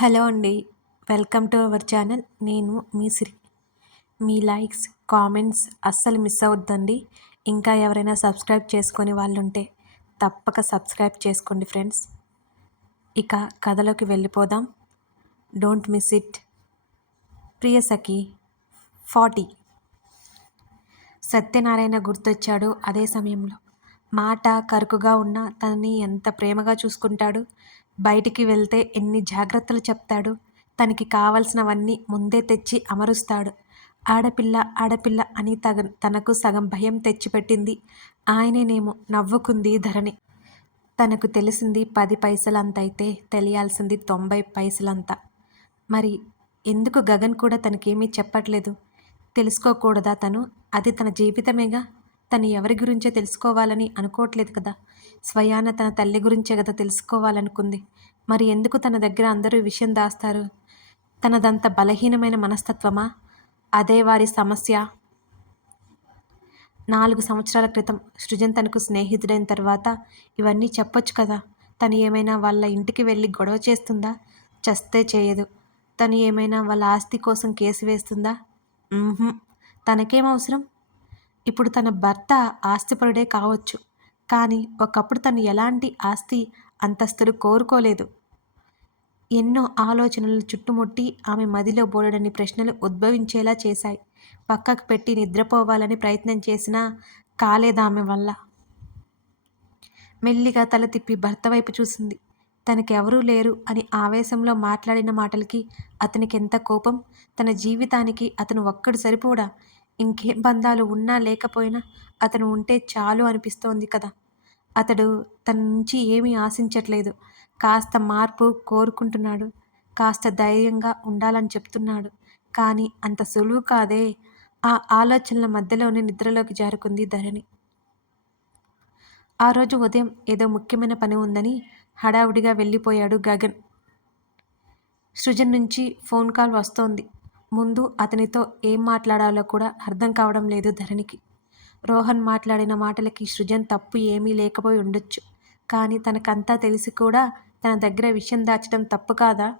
Hello అండి. Welcome to our channel. నేను మీ సిరి. మీ లైక్స్ కామెంట్స్ అస్సలు మిస్ అవద్దండి ఇంకా ఎవరైనా సబ్స్క్రైబ్ చేసుకొని వాళ్ళు ఉంటే తప్పక సబ్స్క్రైబ్ చేసుకోండి ఫ్రెండ్స్. ఇక కథలోకి వెళ్ళిపోదాం. Don't miss it. Priyasakhi forty. Satyanarayana గుర్తొచ్చాడు అదే సమయంలో. మాట కరుకుగా ఉన్న తనని ఎంత ప్రేమగా చూసుకుంటాడు? బయటికి వెళ్తే ఎన్ని జాగ్రత్తలు చెప్తాడు? తనకి కావలసినవన్నీ ముందే తెచ్చి అమరుస్తాడు. ఆడపిల్ల ఆడపిల్ల అని తగ తనకు సగం భయం తెచ్చిపెట్టింది. ఆయనేనేమో నవ్వుకుంది ధరణి. తనకు తెలిసింది పది పైసలంతైతే తెలియాల్సింది తొంభై పైసలంతా. మరి ఎందుకు గగన్ కూడా తనకేమీ చెప్పట్లేదు? తెలుసుకోకూడదా తను? అది తన జీవితమేగా? తను ఎవరి గురించో తెలుసుకోవాలని అనుకోవట్లేదు కదా? స్వయాన తన తల్లి గురించే కదా తెలుసుకోవాలనుకుంది. మరి ఎందుకు తన దగ్గర అందరూ విషయం దాస్తారు? తనదంత బలహీనమైన మనస్తత్వమా? అదే వారి సమస్య. నాలుగు సంవత్సరాల క్రితం సృజన్ తనకు స్నేహితుడైన తర్వాత ఇవన్నీ చెప్పొచ్చు కదా. తను ఏమైనా వాళ్ళ ఇంటికి వెళ్ళి గొడవ చేస్తుందా? చస్తే చేయదు. తను ఏమైనా వాళ్ళ ఆస్తి కోసం కేసు వేస్తుందా? తనకేం అవసరం? ఇప్పుడు తన భర్త ఆస్తిపరుడే కావచ్చు. కానీ ఒకప్పుడు తను ఎలాంటి ఆస్తి అంతస్తులు కోరుకోలేదు. ఎన్నో ఆలోచనలు చుట్టుముట్టి ఆమె మదిలో బోలెడని ప్రశ్నలు ఉద్భవించేలా చేశాయి. పక్కకు పెట్టి నిద్రపోవాలని ప్రయత్నం చేసినా కాలేదామె వల్ల. మెల్లిగా తల తిప్పి భర్త వైపు చూసింది. తనకెవరూ లేరు అని ఆవేశంలో మాట్లాడిన మాటలకి అతనికి ఎంత కోపం? తన జీవితానికి అతను ఒక్కడు సరిపోడా? ఇంకేం బంధాలు ఉన్నా లేకపోయినా అతను ఉంటే చాలు అనిపిస్తోంది కదా. అతడు తన నుంచి ఏమీ ఆశించట్లేదు. కాస్త మార్పు కోరుకుంటున్నాడు. కాస్త ధైర్యంగా ఉండాలని చెప్తున్నాడు. కానీ అంత సులువు కాదే. ఆ ఆలోచనల మధ్యలోనే నిద్రలోకి జారుకుంది ధరణి. ఆ రోజు ఉదయం ఏదో ముఖ్యమైన పని ఉందని హడావుడిగా వెళ్ళిపోయాడు గగన్. సృజన్ నుంచి ఫోన్ కాల్ వస్తోంది. ముందు అతనితో ఏం మాట్లాడాలో కూడా అర్థం కావడం లేదు ధరణికి. రోహన్ మాట్లాడిన మాటలకి సృజన్ తప్పు ఏమీ లేకపోయి ఉండొచ్చు. కానీ తనకంతా తెలిసి కూడా తన దగ్గర విషయం దాచడం తప్పు కాదా?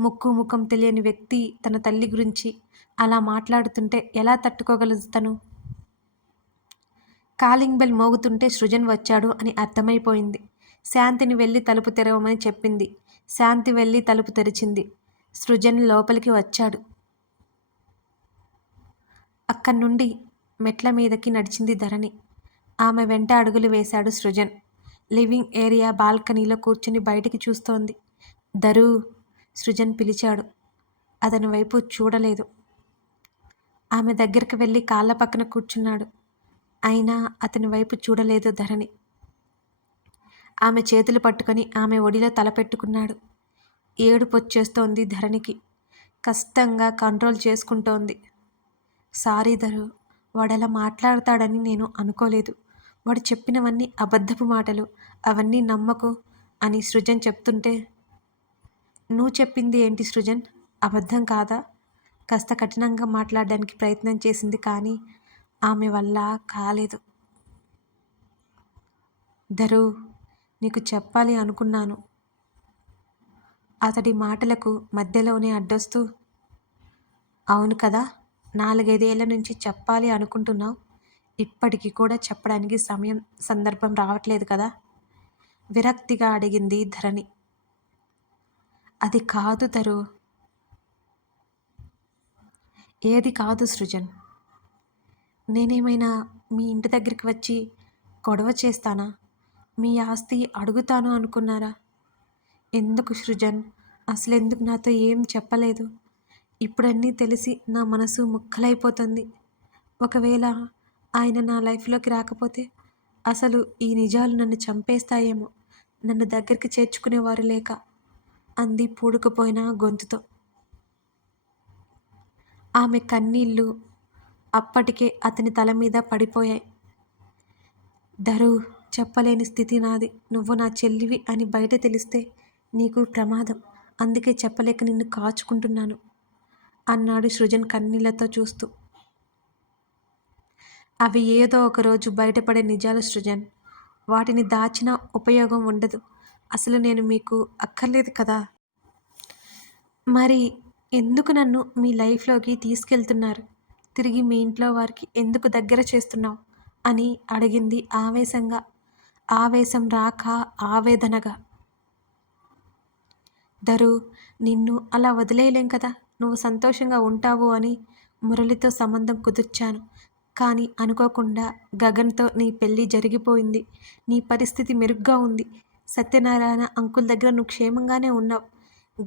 ముక్కు ముఖం తెలియని వ్యక్తి తన తల్లి గురించి అలా మాట్లాడుతుంటే ఎలా తట్టుకోగలదు తను? కాలింగ్ బెల్ మోగుతుంటే సృజన్ వచ్చాడు అని అర్థమైపోయింది. శాంతిని వెళ్ళి తలుపు తెరవమని చెప్పింది. శాంతి వెళ్ళి తలుపు తెరిచింది. సృజన్ లోపలికి వచ్చాడు. అక్కడి నుండి మెట్ల మీదకి నడిచింది ధరణి. ఆమె వెంట అడుగులు వేశాడు సృజన్. లివింగ్ ఏరియా బాల్కనీలో కూర్చుని బయటికి చూస్తోంది. ధరు! సృజన్ పిలిచాడు. అతని వైపు చూడలేదు. ఆమె దగ్గరికి వెళ్ళి కాళ్ళ పక్కన కూర్చున్నాడు. అయినా అతని వైపు చూడలేదు ధరణి. ఆమె చేతులు పట్టుకొని ఆమె ఒడిలో తలపెట్టుకున్నాడు ఏడుపు వచ్చేస్తోంది ధరణికి. కష్టంగా కంట్రోల్ చేసుకుంటోంది. సారీధరు వాడలా మాట్లాడతాడని నేను అనుకోలేదు. వాడు చెప్పినవన్నీ అబద్ధపు మాటలు అవన్నీ నమ్మకు అని సృజన్ చెప్తుంటే నువ్వు చెప్పింది ఏంటి సృజన్? అబద్ధం కాదా? కాస్త కఠినంగా మాట్లాడడానికి ప్రయత్నం చేసింది కానీ ఆమె వల్ల కాలేదు. ధరు నీకు చెప్పాలి అనుకున్నాను. అతడి మాటలకు మధ్యలోనే అడ్డొస్తూ అవును కదా? నాలుగైదేళ్ళ నుంచి చెప్పాలి అనుకుంటున్నావు? ఇప్పటికీ కూడా చెప్పడానికి సమయం సందర్భం రావట్లేదు కదా? విరక్తిగా అడిగింది ధరణి. అది కాదు తరు. ఏది కాదు సృజన్. నేనేమైనా మీ ఇంటి దగ్గరికి వచ్చి గొడవ చేస్తానా? మీ ఆస్తి అడుగుతాను అనుకున్నారా? ఎందుకు సృజన్? అసలు ఎందుకు నాతో ఏం చెప్పలేదు? ఇప్పుడన్నీ తెలిసి నా మనసు ముక్కలైపోతుంది. ఒకవేళ ఆయన నా లైఫ్లోకి రాకపోతే అసలు ఈ నిజాలు నన్ను చంపేస్తాయేమో. నన్ను దగ్గరికి చేర్చుకునేవారు లేక అంది పూడుకుపోయిన గొంతుతో. ఆమె కన్నీళ్ళు అప్పటికే అతని తల మీద పడిపోయాయి. ధరు చెప్పలేని స్థితి నాది. నువ్వు నా చెల్లివి అని బయట తెలిస్తే నీకు ప్రమాదం. అందుకే చెప్పలేక నిన్ను కాచుకుంటున్నాను. అన్నాడు సృజన్ కన్నీళ్ళతో చూస్తూ. అవి ఏదో ఒకరోజు బయటపడే నిజాలు సృజన్. వాటిని దాచిన ఉపయోగం ఉండదు. అసలు నేను మీకు అక్కర్లేదు కదా? మరి ఎందుకు నన్ను మీ లైఫ్లోకి తీసుకెళ్తున్నారు? తిరిగి మీ ఇంట్లో వారికి ఎందుకు దగ్గర చేస్తున్నావు? అని అడిగింది ఆవేశంగా. ఆవేశం రాక ఆవేదనగా. దరు నిన్ను అలా వదిలేయలేం కదా? నువ్వు సంతోషంగా ఉంటావు అని మురళితో సంబంధం కుదుర్చాను. కానీ అనుకోకుండా గగన్తో నీ పెళ్ళి జరిగిపోయింది. నీ పరిస్థితి మెరుగ్గా ఉంది. సత్యనారాయణ అంకుల్ దగ్గర నువ్వు క్షేమంగానే ఉన్నావు.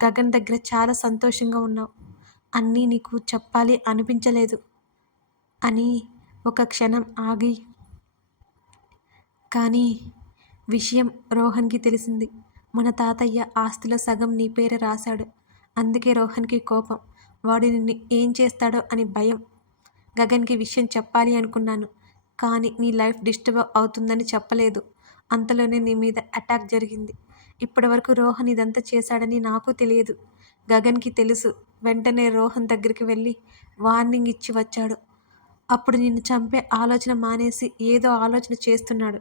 గగన్ దగ్గర చాలా సంతోషంగా ఉన్నావు. అన్నీ నీకు చెప్పాలి అనిపించలేదు. అని ఒక క్షణం ఆగి కానీ విషయం రోహన్కి తెలిసింది. మన తాతయ్య ఆస్తిలో సగం నీ పేరు రాశాడు. అందుకే రోహన్కి కోపం. వాడు నిన్ను ఏం చేస్తాడో అని భయం. గగన్కి విషయం చెప్పాలి అనుకున్నాను కానీ నీ లైఫ్ డిస్టర్బ్ అవుతుందని చెప్పలేదు. అంతలోనే నీ మీద అటాక్ జరిగింది. ఇప్పటి వరకు రోహన్ ఇదంతా చేశాడని నాకు తెలియదు. గగన్కి తెలుసు. వెంటనే రోహన్ దగ్గరికి వెళ్ళి వార్నింగ్ ఇచ్చి వచ్చాడు. అప్పుడు నిన్ను చంపే ఆలోచన మానేసి ఏదో ఆలోచన చేస్తున్నాడు.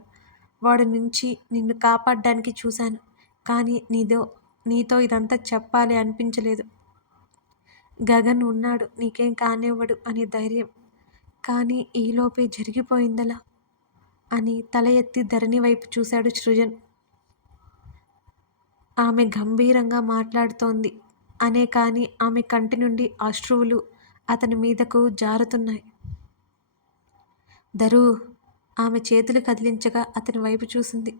వాడు నుంచి నిన్ను కాపాడడానికి చూశాను కానీ నీదో నీతో ఇదంతా చెప్పాలి అనిపించలేదు. గగన్ ఉన్నాడు నీకేం కానివ్వడు అనే ధైర్యం. కానీ ఈలోపే జరిగిపోయిందలా అని తల ఎత్తి ధరణి వైపు చూశాడు సృజన్. ఆమె గంభీరంగా మాట్లాడుతోంది. అనే కానీ ఆమె కంటి నుండి అశ్రువులు అతని మీదకు జారుతున్నాయి. దరు ఆమె చేతులు కదిలించగా అతని వైపు చూసింది.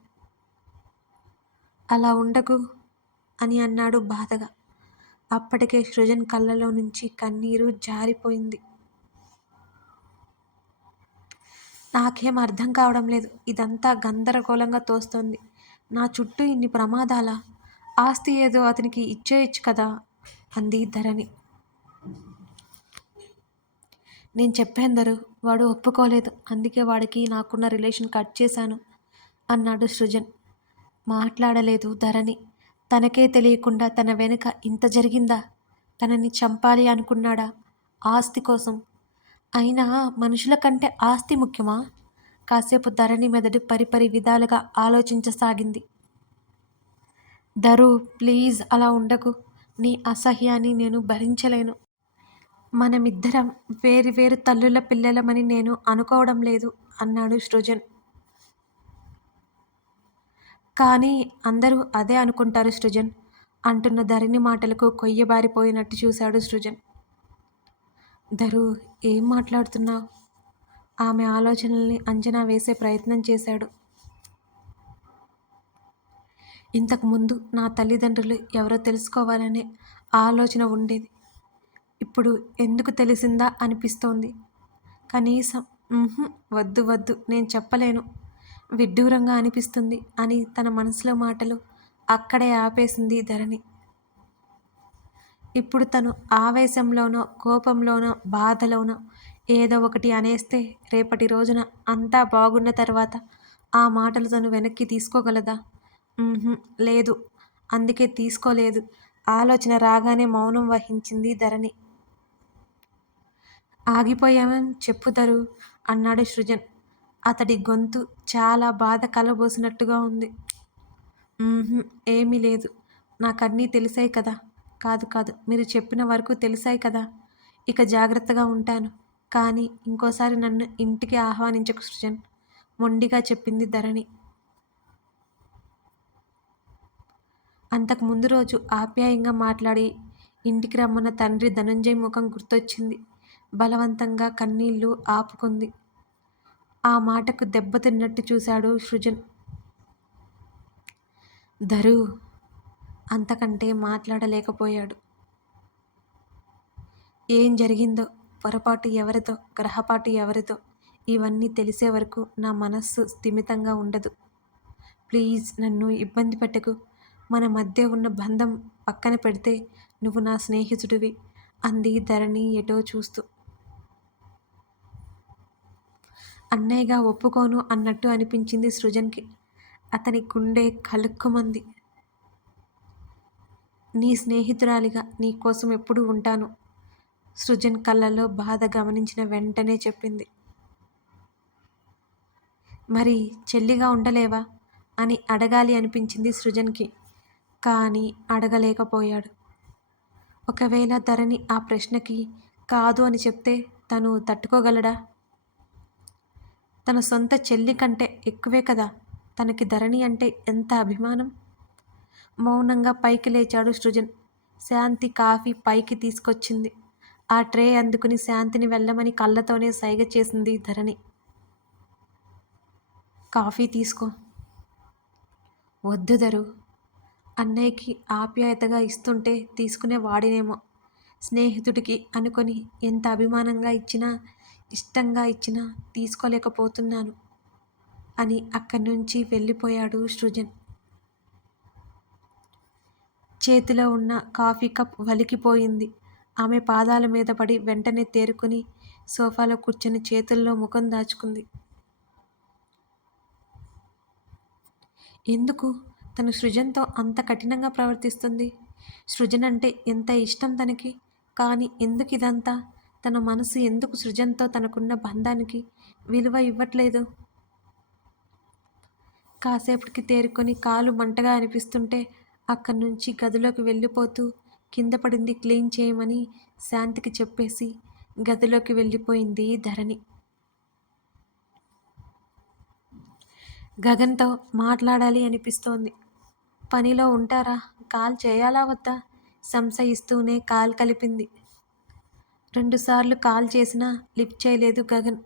అలా ఉండకు. అని అన్నాడు బాధగా. అప్పటికే సృజన్ కళ్ళలో నుంచి కన్నీరు జారిపోయింది. నాకేం అర్థం కావడం లేదు. ఇదంతా గందరగోళంగా తోస్తోంది. నా చుట్టూ ఇన్ని ప్రమాదాల? ఆస్తి ఏదో అతనికి ఇచ్చేయచ్చు కదా? అంది ధరణి. నేను చెప్పేందరు వాడు ఒప్పుకోలేదు. అందుకే వాడికి నాకున్న రిలేషన్ కట్ చేశాను అన్నాడు సృజన్. మాట్లాడలేదు ధరణి. తనకే తెలియకుండా తన వెనుక ఇంత జరిగిందా? తనని చంపాలి అనుకున్నాడా? ఆస్తి కోసం. అయినా మనుషుల కంటే ఆస్తి ముఖ్యమా? కాసేపు ధరణి మెదడు పరిపరి విధాలుగా ఆలోచించసాగింది. ధరు ప్లీజ్ అలా ఉండకు. నీ అసహ్యాన్ని నేను భరించలేను. మనమిద్దరం వేరు వేరు తల్లుల పిల్లలమని నేను అనుకోవడం లేదు అన్నాడు సృజన్. కానీ అందరూ అదే అనుకుంటారు సృజన్. అంటున్న ధరణి మాటలకు కొయ్యబారిపోయినట్టు చూశాడు సృజన్. ధరు ఏం మాట్లాడుతున్నావు? ఆమె ఆలోచనల్ని అంచనా వేసే ప్రయత్నం చేశాడు. ఇంతకుముందు నా తల్లిదండ్రులు ఎవరో తెలుసుకోవాలనే ఆలోచన ఉండేది. ఇప్పుడు ఎందుకు తెలిసిందా అనిపిస్తోంది. కనీసం వద్దు వద్దు నేను చెప్పలేను. విడ్డూరంగా అనిపిస్తుంది అని తన మనసులో మాటలు అక్కడే ఆపేసింది ధరణి. ఇప్పుడు తను ఆవేశంలోనో కోపంలోనో బాధలోనో ఏదో ఒకటి అనేస్తే రేపటి రోజున అంతా బాగున్న తర్వాత ఆ మాటలు తను వెనక్కి తీసుకోగలదా? లేదు. అందుకే తీసుకోలేదు. ఆలోచన రాగానే మౌనం వహించింది ధరణి. ఆగిపోయామని చెప్పుదరు అన్నాడు సృజన్. అతడి గొంతు చాలా బాధ కలబోసినట్టుగా ఉంది. ఏమీ లేదు. నాకన్నీ తెలిసాయి కదా. కాదు కాదు. మీరు చెప్పిన వరకు తెలిసాయి కదా. ఇక జాగ్రత్తగా ఉంటాను. కానీ ఇంకోసారి నన్ను ఇంటికి ఆహ్వానించకు సృజన్. మొండిగా చెప్పింది ధరణి. అంతకు ముందు రోజు ఆప్యాయంగా మాట్లాడి ఇంటికి రమ్మన్న తండ్రి ధనుంజయ్ ముఖం గుర్తొచ్చింది. బలవంతంగా కన్నీళ్ళు ఆపుకుంది. ఆ మాటకు దెబ్బతిన్నట్టు చూశాడు సృజన్. ధరు అంతకంటే మాట్లాడలేకపోయాడు. ఏం జరిగిందో పొరపాటు ఎవరితో గ్రహపాటు ఎవరితో ఇవన్నీ తెలిసే వరకు నా మనస్సు స్థిమితంగా ఉండదు. ప్లీజ్ నన్ను ఇబ్బంది పెట్టకు. మన మధ్య ఉన్న బంధం పక్కన పెడితే నువ్వు నా స్నేహితుడివి అంది ధరణి ఎటో చూస్తూ. అన్నయ్యగా ఒప్పుకోను అన్నట్టు అనిపించింది సృజన్కి. అతని గుండె కలుక్కుమంది నీ స్నేహితురాలిగా నీ కోసం ఎప్పుడూ ఉంటాను సృజన్ కళ్ళలో బాధ గమనించిన వెంటనే చెప్పింది. మరి చెల్లిగా ఉండలేవా? అని అడగాలి అనిపించింది సృజన్కి కానీ అడగలేకపోయాడు. ఒకవేళ ధరణి ఆ ప్రశ్నకి కాదు అని చెప్తే తను తట్టుకోగలడా? తన సొంత చెల్లి కంటే ఎక్కువే కదా? తనకి ధరణి అంటే ఎంత అభిమానం? మౌనంగా పైకి లేచాడు సృజన్. శాంతి కాఫీ పైకి తీసుకొచ్చింది. ఆ ట్రే అందుకుని శాంతిని వెళ్ళమని కళ్ళతోనే సైగ చేసింది ధరణి. కాఫీ తీసుకో. వద్దు ధరు. అన్నయ్యకి ఆప్యాయతగా ఇస్తుంటే తీసుకునే వాడినేమో. స్నేహితుడికి అనుకొని ఎంత అభిమానంగా ఇచ్చినా ఇష్టంగా ఇచ్చినా తీసుకోలేకపోతున్నాను అని అక్కడి నుంచి వెళ్ళిపోయాడు సృజన్. చేతిలో ఉన్న కాఫీ కప్ వలికిపోయింది. ఆమె పాదాల మీద పడి వెంటనే తేరుకుని సోఫాలో కూర్చొని చేతుల్లో ముఖం దాచుకుంది. ఎందుకు? తను సృజన్తో అంత కఠినంగా ప్రవర్తిస్తుంది? సృజన్ అంటే ఎంత ఇష్టం తనకి? కానీ ఎందుకు ఇదంతా తన మనసు ఎందుకు సృజన్తో తనకున్న బంధానికి విలువ ఇవ్వట్లేదు? కాసేపటికి తేరుకొని కాలు మంటగా అనిపిస్తుంటే అక్కడి నుంచి గదిలోకి వెళ్ళిపోతూ కింద పడింది క్లీన్ చేయమని శాంతికి చెప్పేసి గదిలోకి వెళ్ళిపోయింది ధరణి. గగన్తో మాట్లాడాలి అనిపిస్తోంది. పనిలో ఉంటారా? కాల్ చేయాలా వద్దా? సంశయిస్తూనే కాల్ కలిపింది. రెండుసార్లు కాల్ చేసినా లిఫ్ట్ చేయలేదు గగన్.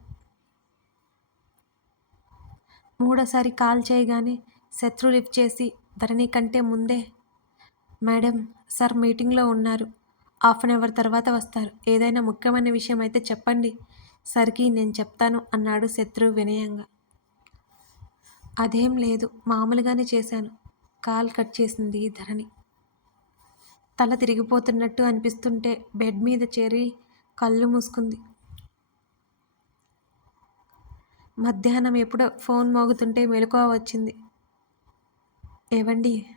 మూడోసారి కాల్ చేయగానే శత్రు లిఫ్ట్ చేసి ధరణి కంటే ముందే మేడం సార్ మీటింగ్లో ఉన్నారు. హాఫ్ అన్ అవర్ తర్వాత వస్తారు. ఏదైనా ముఖ్యమైన విషయం అయితే చెప్పండి. సరికి నేను చెప్తాను అన్నాడు శత్రు వినయంగా. అదేం లేదు మామూలుగానే చేశాను. కాల్ కట్ చేసింది ధరణి. తల తిరిగిపోతున్నట్టు అనిపిస్తుంటే బెడ్ మీద చేరి కళ్ళు మూసుకుంది. మధ్యాహ్నం ఎప్పుడో ఫోన్ మోగుతుంటే మెలకువ వచ్చింది. ఏవండి?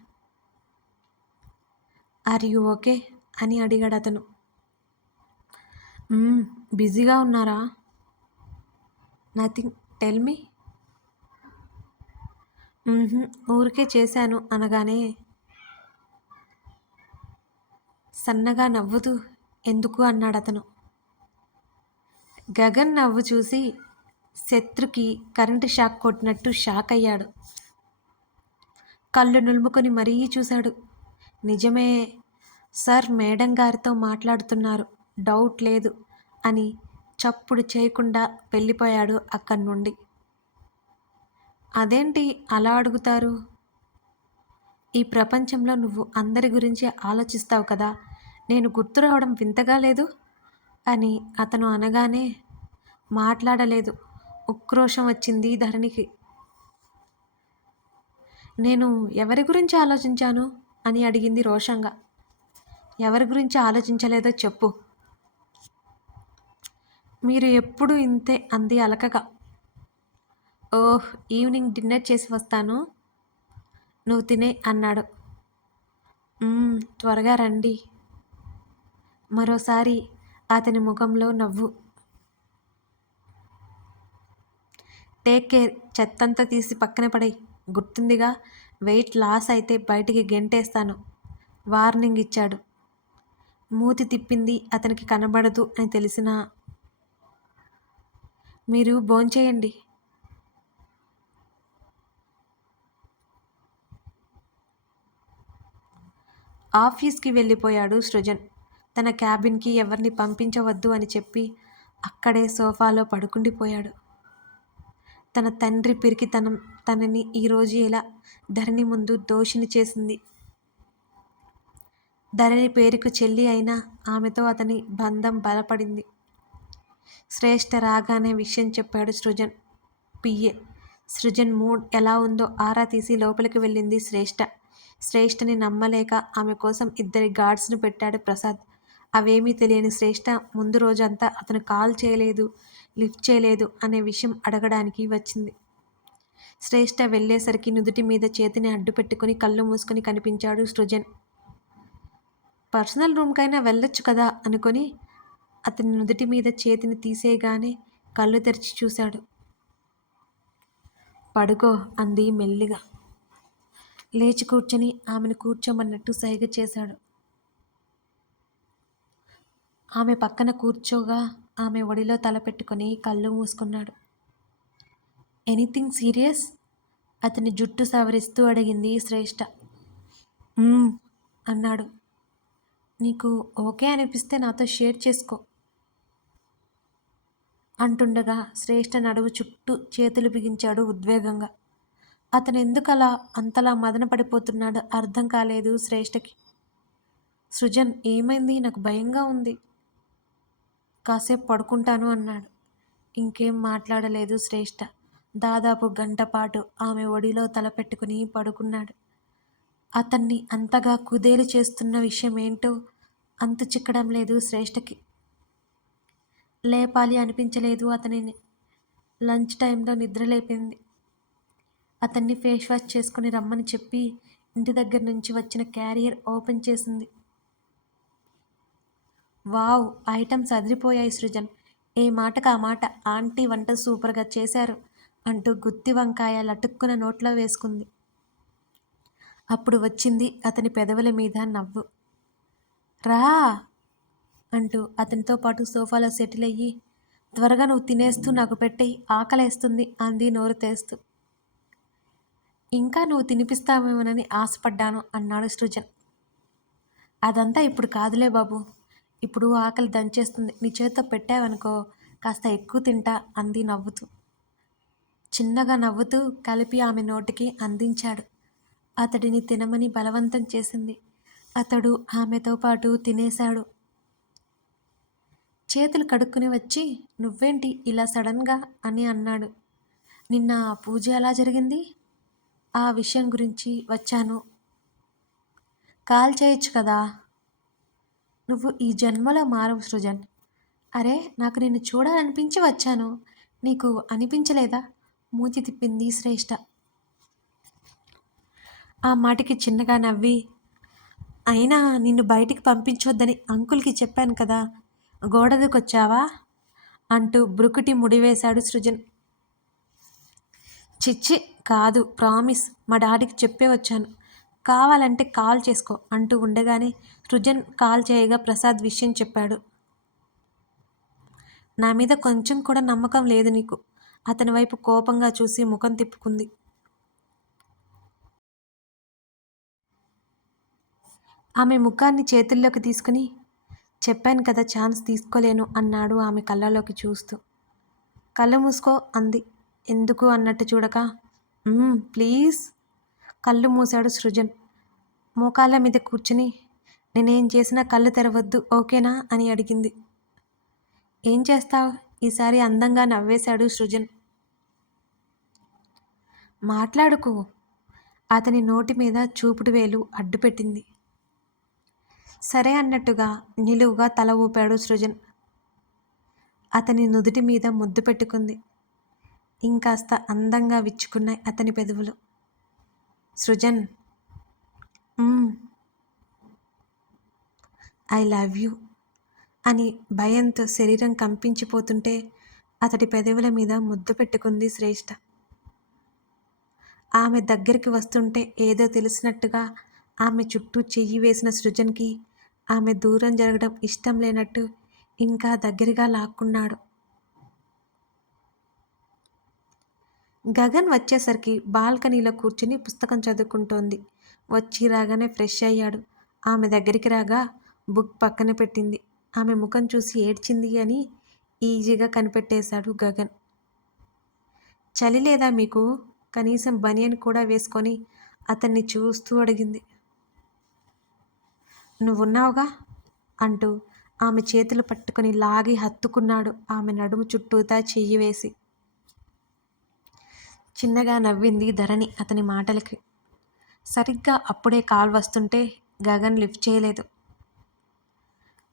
Are you okay? అని అడిగాడు అతను. బిజీగా ఉన్నారా? Nothing tell me. ఊరికే చేశాను అనగానే సన్నగా నవ్వుతూ ఎందుకు? అన్నాడు అతను. గగన్ నవ్వు చూసి శత్రుకి కరెంటు షాక్ కొట్టినట్టు షాక్ అయ్యాడు. కళ్ళు నులుముకొని మరీ చూశాడు. నిజమే సార్ మేడం గారితో మాట్లాడుతున్నారు డౌట్ లేదు అని చప్పుడు చేయకుండా వెళ్ళిపోయాడు అక్కడి నుండి. అదేంటి అలా అడుగుతారు? ఈ ప్రపంచంలో నువ్వు అందరి గురించి ఆలోచిస్తావు కదా నేను గుర్తు రావడం వింతగా లేదు? అని అతను అనగానే మాట్లాడలేదు. ఉక్రోషం వచ్చింది ధరణికి. నేను ఎవరి గురించి ఆలోచించాను? అని అడిగింది రోషంగా. ఎవరి గురించి ఆలోచించలేదో చెప్పు. మీరు ఎప్పుడు ఇంతే అంది అలకగా. ఓహ్ ఈవినింగ్ డిన్నర్ చేసి వస్తాను. నువ్వు తినే అన్నాడు. త్వరగా రండి. మరోసారి అతని ముఖంలో నవ్వు. Take care. చెత్తంతా తీసి పక్కన పడై గుర్తుందిగా వెయిట్ లాస్ అయితే బయటికి గెంటేస్తాను. వార్నింగ్ ఇచ్చాడు. మూతి తిప్పింది అతనికి కనబడదు అని తెలిసినా మీరు భోంచేయండి ఆఫీస్కి వెళ్ళిపోయాడు సృజన్. తన క్యాబిన్కి ఎవరిని పంపించవద్దు అని చెప్పి అక్కడే సోఫాలో పడుకుండిపోయాడు. తన తండ్రి పిరికితనం తనని ఈరోజు ఇలా ధరణి ముందు దోషిని చేసింది? ధరణి పేరుకు చెల్లి అయినా ఆమెతో అతని బంధం బలపడింది. శ్రేష్ఠ రాగానే విషయం చెప్పాడు సృజన్. పిఏ సృజన్ మూడ్ ఎలా ఉందో ఆరా తీసి లోపలికి వెళ్ళింది శ్రేష్ఠ శ్రేష్ఠని నమ్మలేక ఆమె కోసం ఇద్దరి గార్డ్స్ను పెట్టాడు ప్రసాద్. అవేమీ తెలియని శ్రేష్ఠ ముందు రోజంతా అతను కాల్ చేయలేదు లిఫ్ట్ చేయలేదు అనే విషయం అడగడానికి వచ్చింది. శ్రేష్ఠ వెళ్ళేసరికి నుదుటి మీద చేతిని అడ్డు పెట్టుకుని కళ్ళు మూసుకొని కనిపించాడు సృజన్. పర్సనల్ రూమ్కైనా వెళ్ళొచ్చు కదా అనుకొని అతని నుదుటి మీద చేతిని తీసేయగానే కళ్ళు తెరిచి చూశాడు. పడుకో అంది మెల్లిగా. లేచి కూర్చొని ఆమెను కూర్చోమన్నట్టు సైగ చేశాడు. ఆమె పక్కన కూర్చోగా ఆమె ఒడిలో తల పెట్టుకొని కళ్ళు మూసుకున్నాడు. Anything serious? అతని జుట్టు సవరిస్తూ అడిగింది శ్రేష్ఠ అన్నాడు. నీకు ఓకే అనిపిస్తే నాతో షేర్ చేసుకో అంటుండగా శ్రేష్ఠ నడువు చుట్టూ చేతులు బిగించాడు ఉద్వేగంగా. అతను ఎందుకు అలా అంతలా మదన పడిపోతున్నాడో అర్థం కాలేదు శ్రేష్ఠకి. సృజన్ ఏమైంది? నాకు భయంగా ఉంది. కాసేపు పడుకుంటాను అన్నాడు. ఇంకేం మాట్లాడలేదు శ్రేష్ఠ దాదాపు గంట పాటు ఆమె ఒడిలో తలపెట్టుకుని పడుకున్నాడు. అతన్ని అంతగా కుదేలు చేస్తున్న విషయం ఏంటో అంతు చిక్కడం లేదు శ్రేష్ఠకి. లేపాలి అనిపించలేదు అతనిని. లంచ్ టైంలో నిద్ర లేపింది. అతన్ని ఫేస్ వాష్ చేసుకుని రమ్మని చెప్పి ఇంటి దగ్గర నుంచి వచ్చిన క్యారియర్ ఓపెన్ చేసింది. వావ్ ఐటమ్స్ అదిరిపోయాయి సృజన్. ఏ మాటకు ఆ మాట? ఆంటీ వంట సూపర్గా చేశారు అంటూ గుత్తి వంకాయ లటుక్కున నోట్లో వేసుకుంది. అప్పుడు వచ్చింది అతని పెదవుల మీద నవ్వు. రా! అంటూ అతనితో పాటు సోఫాలో సెటిల్ అయ్యి త్వరగా నువ్వు తినేస్తూ నాకు పెట్టి ఆకలేస్తుంది అంది నోరు తెస్తూ ఇంకా నువ్వు తినిపిస్తావేమోనని ఆశపడ్డాను అన్నాడు సృజన్. అదంతా ఇప్పుడు కాదులే బాబు ఇప్పుడు ఆకలి దంచేస్తుంది. నీ చేతితో పెట్టావనుకో కాస్త ఎక్కువ తింటా అంది నవ్వుతూ. చిన్నగా నవ్వుతూ కలిపి ఆమె నోటికి అందించాడు. అతడిని తినమని బలవంతం చేసింది. అతడు ఆమెతో పాటు తినేశాడు. చేతులు కడుక్కుని వచ్చి నువ్వేంటి ఇలా సడన్గా? అని అన్నాడు. నిన్న పూజ ఎలా జరిగింది? ఆ విషయం గురించి వచ్చాను. కాల్ చేయొచ్చు కదా? నువ్వు ఈ జన్మలో మారవు సృజన్. అరే నాకు నిన్ను చూడాలనిపించి వచ్చాను. నీకు అనిపించలేదా? మూతి తిప్పింది శ్రేష్ఠ ఆ మాటకి చిన్నగా నవ్వి అయినా నిన్ను బయటికి పంపించొద్దని అంకుల్కి చెప్పాను కదా గోడదకొచ్చావా? అంటూ బ్రుకుటి ముడివేశాడు సృజన్. చిచ్చి కాదు ప్రామిస్ మా డాడీకి చెప్పే వచ్చాను. కావాలంటే కాల్ చేసుకో అంటూ ఉండగానే సృజన్ కాల్ చేయగా ప్రసాద్ విషయం చెప్పాడు. నా మీద కొంచెం కూడా నమ్మకం లేదు నీకు. అతని వైపు కోపంగా చూసి ముఖం తిప్పుకుంది. ఆమె ముఖాన్ని చేతుల్లోకి తీసుకుని చెప్పాను కదా ఛాన్స్ తీసుకోలేను అన్నాడు ఆమె కళ్ళలోకి చూస్తూ. కళ్ళు మూసుకో అంది. ఎందుకు అన్నట్టు చూడక? ప్లీజ్. కళ్ళు మూశాడు సృజన్. మోకాళ్ళ మీద కూర్చుని నేనేం చేసినా కళ్ళు తెరవద్దు ఓకేనా? అని అడిగింది. ఏం చేస్తావు? ఈసారి అందంగా నవ్వేశాడు సృజన్. మాట్లాడుకో. అతని నోటి మీద చూపుడు వేలు అడ్డుపెట్టింది సరే అన్నట్టుగా నిలువుగా తల ఊపాడు సృజన్. అతని నుదుటి మీద ముద్దు పెట్టుకుంది. ఇంకాస్త అందంగా విచ్చుకున్నాయి అతని పెదవులు. సృజన్. ఐ లవ్ యూ అని భయంతో శరీరం కంపించిపోతుంటే అతడి పెదవుల మీద ముద్దు పెట్టుకుంది శ్రేష్ఠ ఆమె దగ్గరికి వస్తుంటే ఏదో తెలిసినట్టుగా ఆమె చుట్టూ చెయ్యి వేసిన సృజన్కి ఆమె దూరం జరగడం ఇష్టం లేనట్టు ఇంకా దగ్గరగా లాక్కున్నాడు. గగన్ వచ్చేసరికి బాల్కనీలో కూర్చుని పుస్తకం చదువుకుంటోంది. వచ్చి రాగానే ఫ్రెష్ అయ్యాడు. ఆమె దగ్గరికి రాగా బుక్ పక్కన పెట్టింది. ఆమె ముఖం చూసి ఏడ్చింది అని ఈజీగా కనిపెట్టేశాడు గగన్. చలి లేదా మీకు? కనీసం బనియన్ కూడా వేసుకొని అతన్ని చూస్తూ అడిగింది. నువ్వున్నావుగా? అంటూ ఆమె చేతులు పట్టుకొని లాగి హత్తుకున్నాడు. ఆమె నడుము చుట్టూతా చెయ్యి వేసి. చిన్నగా నవ్వింది ధరణి అతని మాటలకి. సరిగ్గా అప్పుడే కాల్ వస్తుంటే గగన్ లిఫ్ట్ చేయలేదు.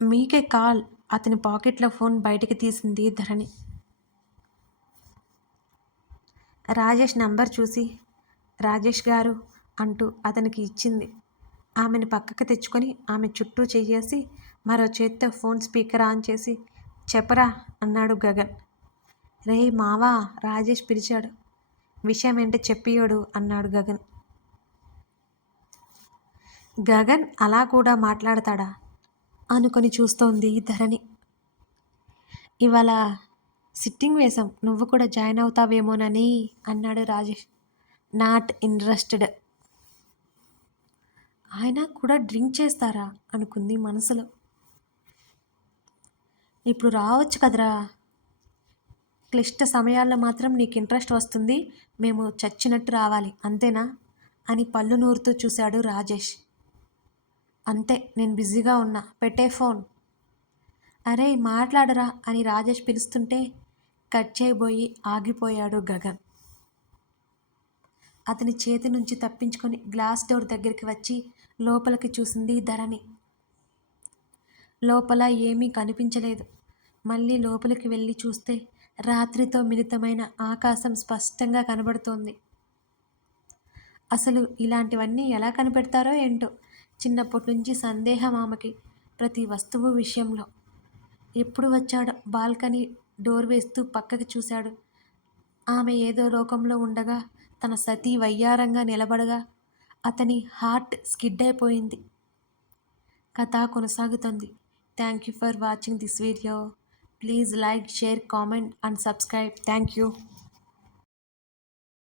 మీకే కాల్ అతని పాకెట్లో ఫోన్ బయటికి తీసింది ధరణి. రాజేష్ నంబర్ చూసి రాజేష్ గారు అంటూ అతనికి ఇచ్చింది. ఆమెను పక్కకు తెచ్చుకొని ఆమె చుట్టూ చెయ్యేసి మరో చేత్తో ఫోన్ స్పీకర్ ఆన్ చేసి చెప్పరా అన్నాడు గగన్. రే మావా రాజేష్ పిలిచాడు. విషయం ఏంటో చెప్పియోడు అన్నాడు గగన్. గగన్ అలా కూడా మాట్లాడతాడా? అనుకొని చూస్తోంది ధరణి. ఇవాళ సిట్టింగ్ వేశాం. నువ్వు కూడా జాయిన్ అవుతావేమోనని అన్నాడు రాజేష్. Not interested. ఆయన కూడా డ్రింక్ చేస్తారా? అనుకుంది మనసులో. ఇప్పుడు రావచ్చు కదరా? క్లిష్ట సమయాల్లో మాత్రం నీకు ఇంట్రెస్ట్ వస్తుంది. మేము చచ్చినట్టు రావాలి. అంతేనా? అని పళ్ళు నూరుతూ చూశాడు రాజేష్. అంతే నేను బిజీగా ఉన్నా. పెట్టే ఫోన్. అరే మాట్లాడరా అని రాజేష్ పిలుస్తుంటే కట్ చేయబోయి ఆగిపోయాడు గగన్. అతని చేతి నుంచి తప్పించుకొని గ్లాస్ డోర్ దగ్గరికి వచ్చి లోపలికి చూసింది ధరణి. లోపల ఏమీ కనిపించలేదు. మళ్ళీ లోపలికి వెళ్ళి చూస్తే రాత్రితో మిళితమైన ఆకాశం స్పష్టంగా కనబడుతోంది. అసలు ఇలాంటివన్నీ ఎలా కనిపెడతారో ఏంటో చిన్నప్పటి నుంచి సందేహం ఆమెకి ప్రతి వస్తువు విషయంలో. ఎప్పుడు వచ్చాడో బాల్కనీ డోర్ వేస్తూ పక్కకి చూశాడు. ఆమె ఏదో లోకంలో ఉండగా తన సతీ వయ్యారంగా నిలబడగా అతని హార్ట్ స్కిడ్ అయిపోయింది. కథ కొనసాగుతుంది. Thank you for watching this video. Please like, share, comment, and subscribe. Thank you.